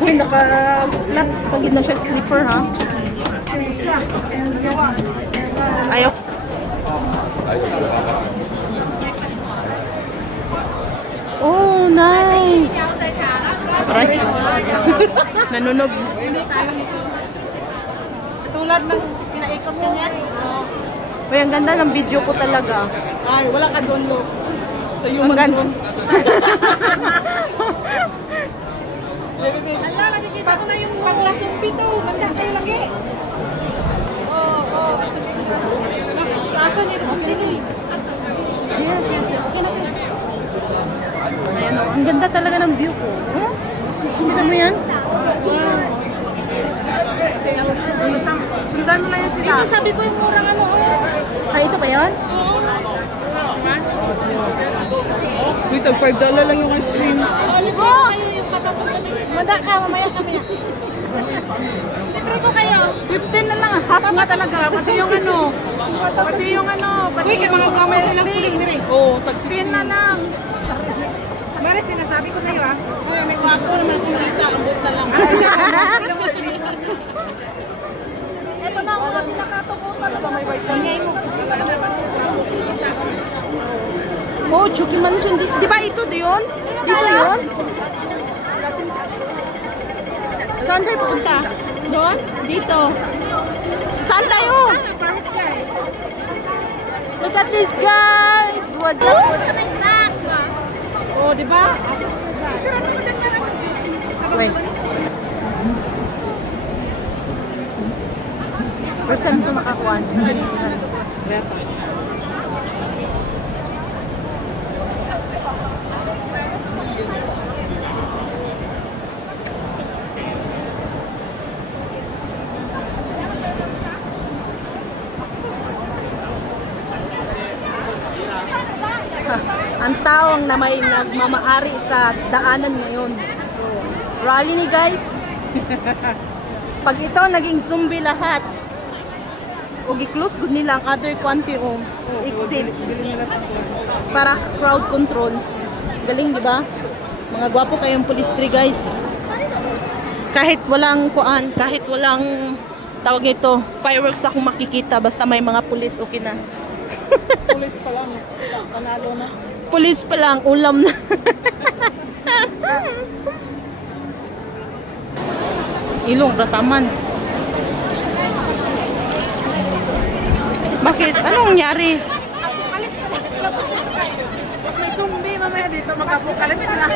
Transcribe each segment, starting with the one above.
Uy, naka-flat. Pag na siya slipper, ha? Ayaw. Oh, nice. Nanunog. Tulad ng pinaikot ka niya. Uy, ang ganda ng video ko talaga. Ay, wala ka doon, look. Sa human drone. Ala, nakikita ko na yung paglasumpi to. Ganda kayo lagi. Oo. Asan niya po? Sige. Yes, yes. Ayan o, ang ganda talaga ng view ko. Huh? Sino mo yan? Sundan mo na yan sila. Ito sabi ko yung murang ano. Ay, ito ba yun? Wait, $5 lang yung ice cream. Libre kayo yung patatong kami. Manda ka, mamaya kami. Libre ko kayo. 15 na lang. Half nga talaga. Pati yung ano. Uy, kaya mga kamay silang pulis nila. Oo, pag 15 na lang. Maris, sinasabi ko sa'yo ah. Ay, may kwako naman kung kita. Abot na lang. Ito na, wala pinakatukutan. Sa may white mo. Oh, Chucky Mansion. Di ba ito yun? Dito yun? Saan tayo pupunta? Doon? Dito. Saan tayo? Look at this, guys! What's up? Oh, di ba? Wait. First time ko nakakuha. Reta. Ang taong na may nagmamaari sa daanan ngayon. Rally ni guys. Pag ito naging zombie lahat. O gi-close gud nila ang other country o exit para crowd control. Galing, di ba? Mga gwapo kayong police tree guys. Kahit walang kuan, kahit walang tawag ito, fireworks akong makikita basta may mga police, okay na. Pulis pa lang. Panalo na. Police pa lang, ulam na. Ilong, Rataman. Bakit? Anong nangyari? May zombie mamaya dito, mag-apocalypse na.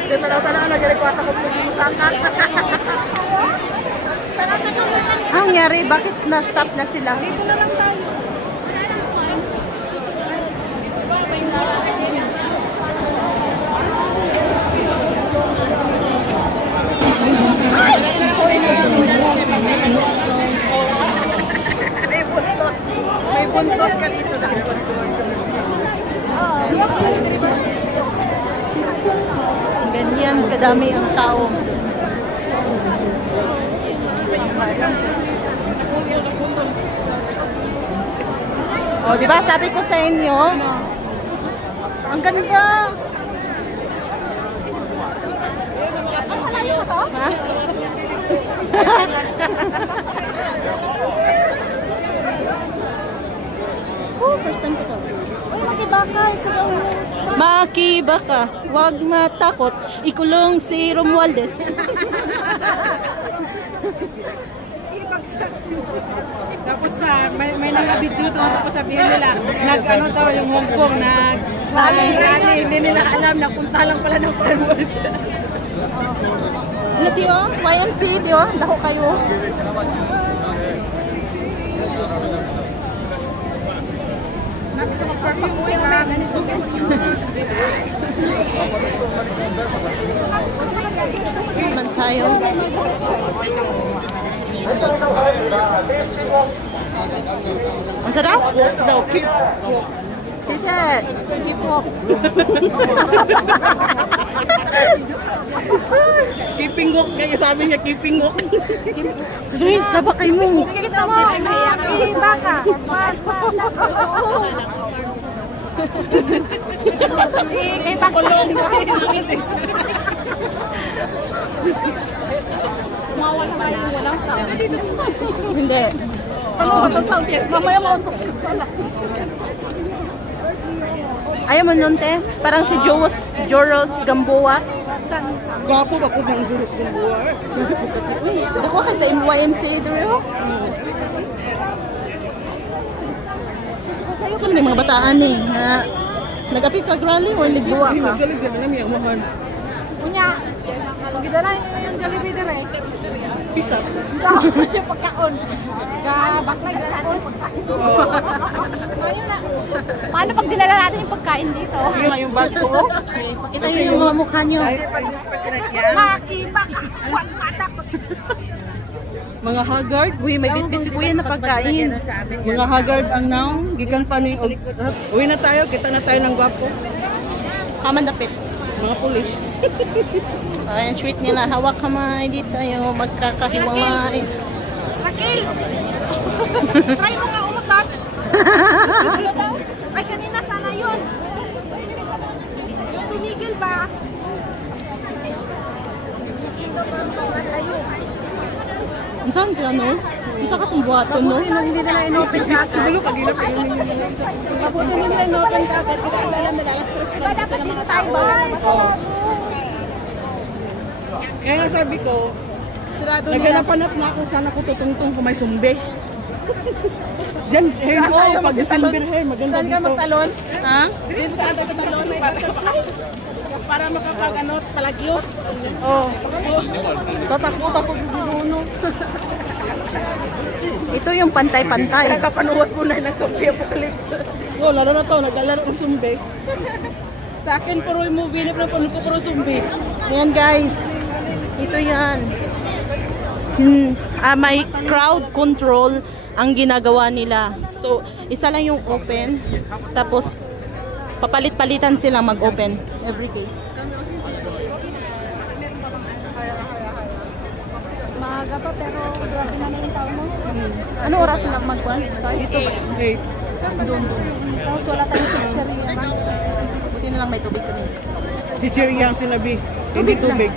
Dito tanaw-tanaw na gali-kuwasa ko po yung usakan. Anong nangyari? Bakit na-stop na sila? Dito na lang tayo. May buntot ka dito na. Ganyan kadami ang tao. Oh, di ba sabi ko sa inyo, ang ganda. Ha? Oh, first time ko to. Uy, makibaka, isabaw mo. Makibaka, huwag matakot. Ikulong si Romualdez. Tapos pa, may nakabidyo doon, tapos sabihin nila, nag-ano daw yung Hong Kong, nag-rally, hindi nila alam, napunta lang pala ng farmers. Ano, Tio? YMC, Tio? Dako kayo. Nabisa mag-perfume mo yung mga. Naman tayo. Ang sarap? Daw, keep walk. Titet, keep walk. Keeping walk, kaya sabi niya keeping walk. Luis, sabakay mo. Kita mo, may baka. Kay Pakulong. Mawala kayo, walang sound. Hindi. Mamaya mauntok yung sala. Ayaw mo nun, te? Parang si Joros Gamboa. Gwapo ba ko ng Joros Gamboa? Uy, dako ka sa YMCA dito. Saan yung mga bataan eh? Na nag-apit sa rally o nagduwa ka? Nagsalig sila na miyang mahal. Unya, pagkita na yung Jollibee dire. Pisa. Sa yung pagkaon. Baklay pagkaon. Paano pag dinala natin yung pagkain dito? Yun yung bag ko. Ito yung mga mukha nyo. Makita ka. Mga haggard. Uy, may bit-bit si kuya na pagkain. Mga haggard ang naong. Gikan pa ni. Uwi na tayo. Kita na tayo ng gwapo. Kamandapit. Mga pulis. Ayan, sweet nila. Hawak kamay. Di tayo magkakahiwalay. Rakil! Try mo nga umutot. Ay, kanina sana yun. Yung tinigil ba? Saan ka, no? Isa ka itong buhaton, no? Hindi nila in-open ka. Dulo, pag-ilap ka yun. Mabuti nila in-open ka. Kasi alam nila, alas 3 pa. Dapat dito tayo ba? Kaya nga sabi ko, naghanap-hanap na kung saan ako tutungtong kung may sumbe. Diyan, hair mo, pag December hair, maganda dito. Saan ka magtalon? Ha? Dito saan ka magtalon? Para makapag ano, palagyot. Oo. Tatakbo-takbo dito, no? Ito yung pantay-pantay. Nakapanuwat mo na ng zombie apocalypse. Oo, lalo na to, naglalaro ng zombie. Sa akin, puro yung movie na puro zombie. Ayan, guys. Ito yan. May crowd control ang ginagawa nila. So, isa lang yung open. Tapos, papalit-palitan sila mag-open everyday. Maaga pa, pero grabe na yung tao mo. Ano oras na mag-1? Dito ba? 8. Doon. Tapos wala tayong chicheria. Buti na lang may tubig kami. Chicheria ang sinabi. Hindi tubig.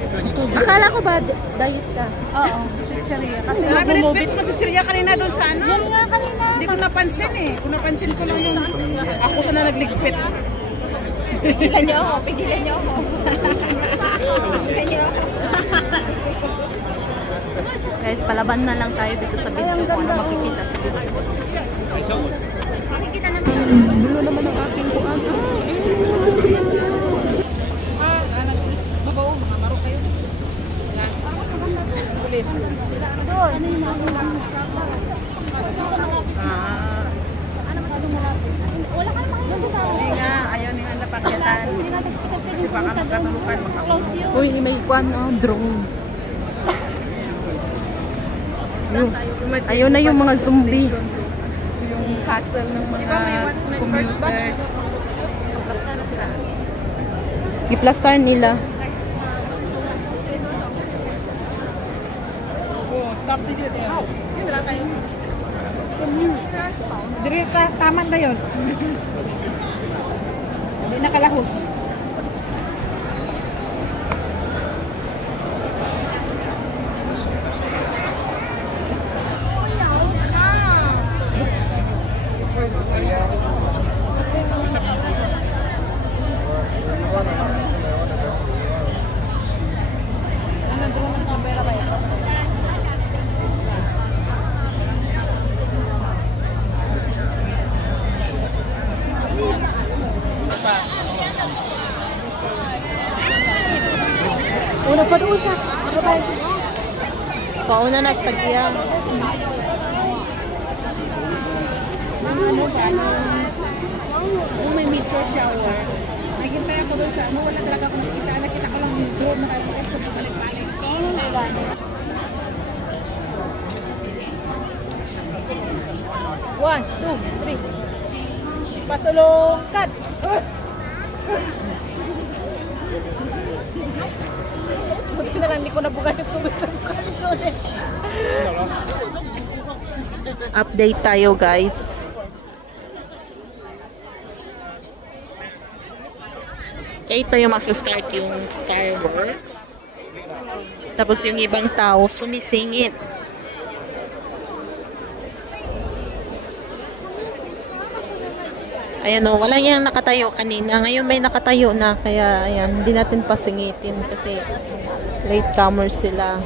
Akala ko ba diet ka? Oo, chicheria. Kasi bumubit mo chicheria kanina doon sa ano? Yan nga kanina. Hindi ko napansin eh. Kung napansin ko lang yung ako sana nagligpit. Pigilan niyo ako. Pigilan niyo ako. Pigilan niyo ako. Guys, palaban na lang tayo dito sa video kung ano makikita sa video. Makikita naman. Bulo naman ang aking kuan. Nagpulis babaw. Mga maro kayo. Pulis. Doon. Wala kang makikita sa tao. Hindi nga. Ayaw nila napakyatan. Kasi baka magkatulukan. Uy, may kuan, drone. Ayaw na yung mga zombie. Yung hassle ng mga commuters. I-plaster nila. Oh, stop the duty. Yun na tayo. Dire ka, tama na yun. Hindi nakalahos. Una pa doon siya. Pauna na sa tagya. Kung may meteor showers, nakikita ako doon sa ano, wala talaga akong nakita. Nakita ko lang yung drone na kayo sa balik-balik. One, two, three. Pasulong, catch! Buti na lang, hindi ko nabuga yung tubig sa mukha. Update tayo, guys. 8 pa yung magsa-start yung fireworks. Tapos yung ibang tao sumisingit. Ayan o, wala yung nakatayo kanina. Ngayon may nakatayo na. Kaya ayan, hindi natin pasingitin kasi late comers sila.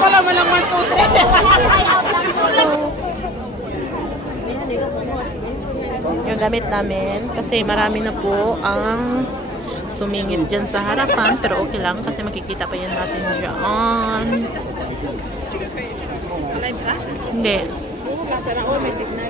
Wala mo lang 1, 2, 3. Yung gamit namin kasi marami na po ang sumingit dyan sa harapan, pero okay lang kasi makikita pa yan natin dyan. Hindi. Sana all may signal.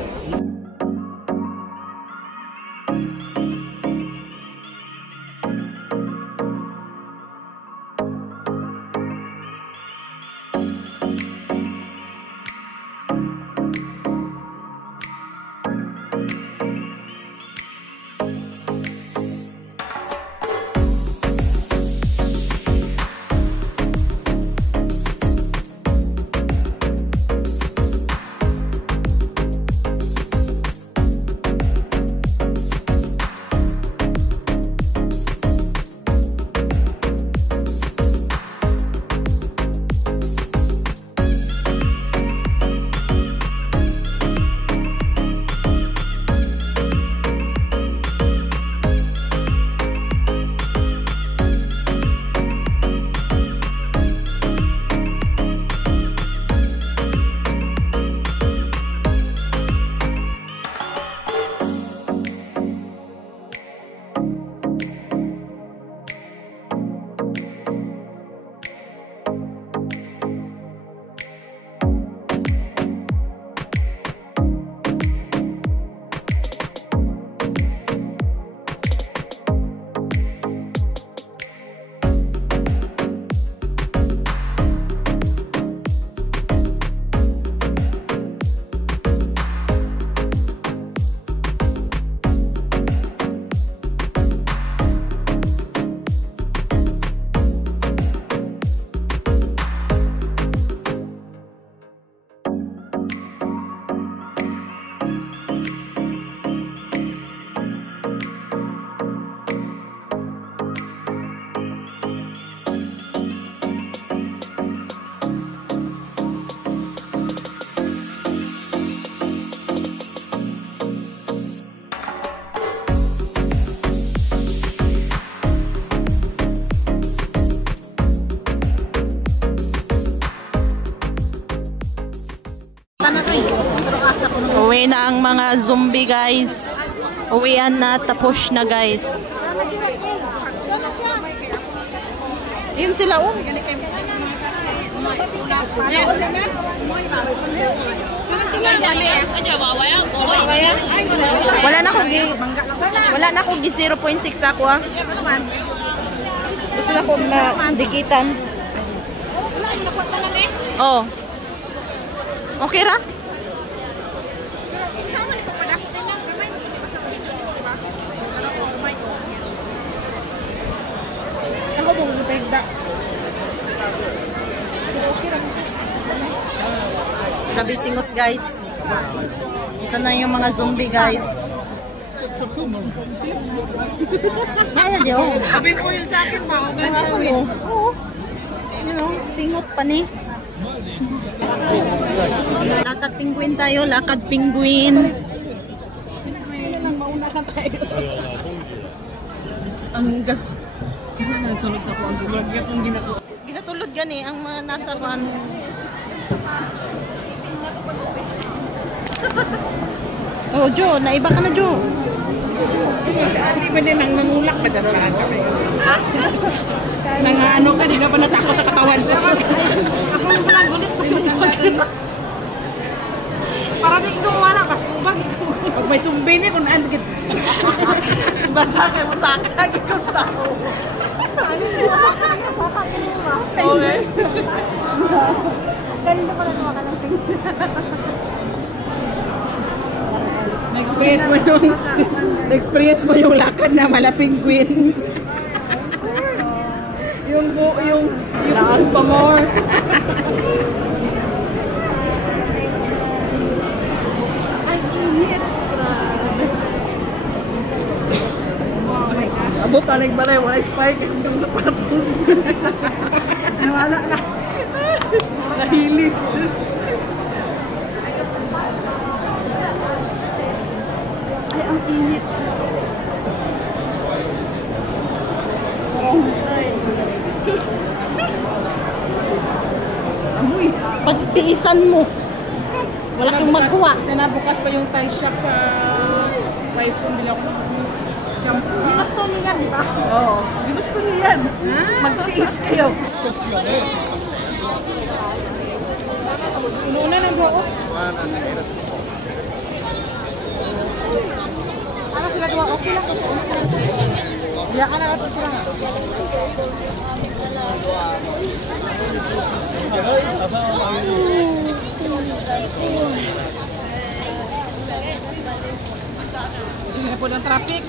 Uwi na ang mga zombie guys. Uwian na, tapos na guys. Yun sila Wala na akong 0.6 ako ah. Gusto na akong dikitan. Oh. Okay ra? Ako mong gupegda. Grabe singot guys. Ito na yung mga zombie guys. Kaya diyo. Sabihin mo yun sa akin, ma. Oo. You know, singot pa ni. Lakad penguin tayo, lakad penguin. Mauna ka tayo. Ang gas... Kasi nagsunod sa ko, ang gulagyan kong ginako. Ginatulod gani ang mga nasa van. Oh, Jo, naiba ka na, Jo. Sa ati ba din ang nangulak pa dyan lang kami? Ha? Ano ka, di ka pa natakot sa katawan ko. Ako yung palang ulit pasubag. Para di ko wala ka, subag. Pag may sumbi niya, kung ano ka. Basa kayo mo sa akin, lagi ko sa ako. Okay. Ganun na pala naman ka ng tingin. Na-experience mo yung na-experience mo yung lakad na malapingguin. yung laan pa more. Abot talig balay, wala spike hanggang sa patos. Nawala na. Nahilis. Ay, ang init. Amoy. Pagtiisan mo. Wala kang magawa. Sinabukas pa yung Thai shop sa iPhone. Bili ako ng shampoo. Ginusto niyo yan, di ba? Oo. Ginusto niyo yan. Magtiis kayo. Muna lang buo. Ano sila dua? Okay lang. Biya ka na ito sila. Hindi na po ng traffic.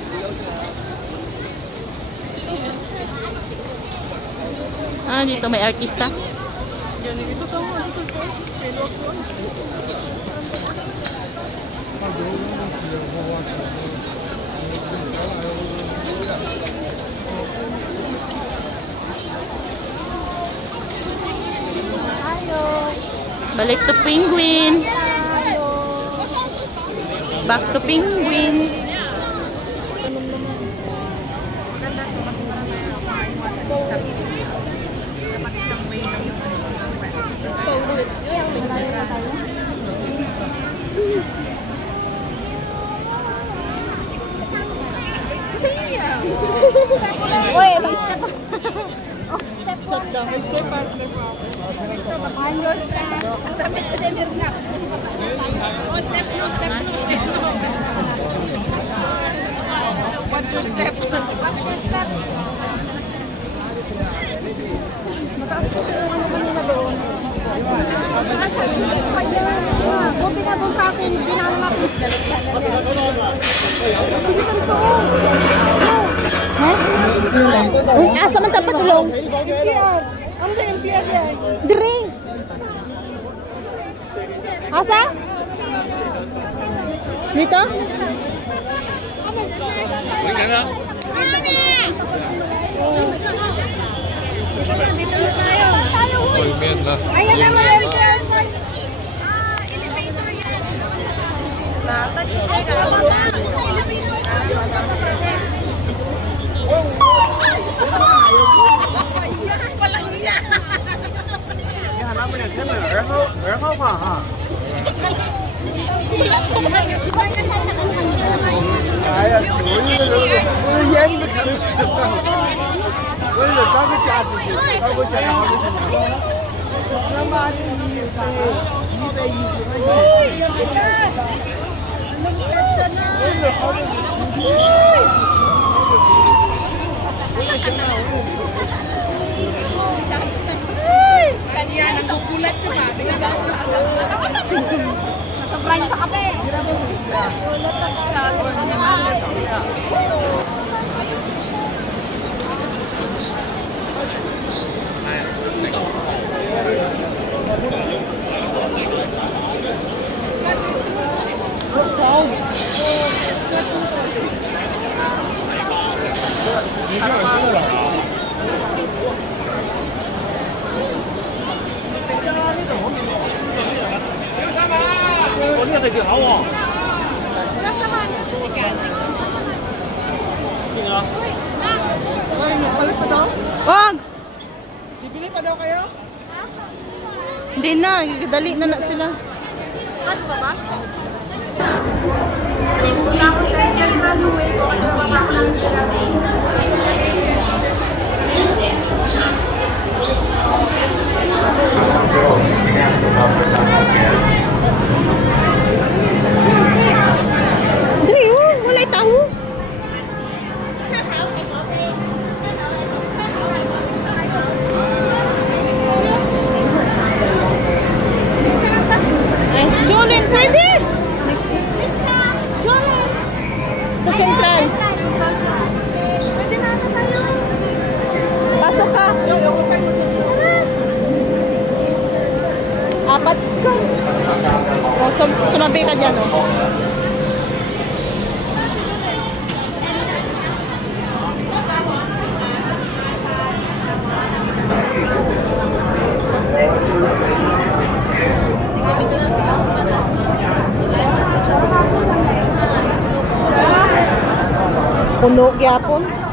Ah, dito may artista. Dito to. Balik to Penguin. Back to Penguin. Uy, may step. Step down. Step pa. On your step. Ang damit ko din na. Oh, step no. What's your step? Mataas ko siya naman kanina doon. Buti na doon sa akin, dinanap. Sige ka rito. Ha? Asa man tayo patulong? MTR. Ano din MTR yan? Dire. Asa? Dito? Dito na tayo. Ayan na mga elevator yan. Walang iya. Kanya nagugulat siya ba? Sobrang sa kape. Oy, nagpalit pa daw? Wag! Bibili pa daw kayo? Hindi na, dali na sila. Cash pa ba? Dali, wala tahu. Jolene, pwede! Jolene! Apat ka. O, sumabi ka dyan, o. Puno gyapon.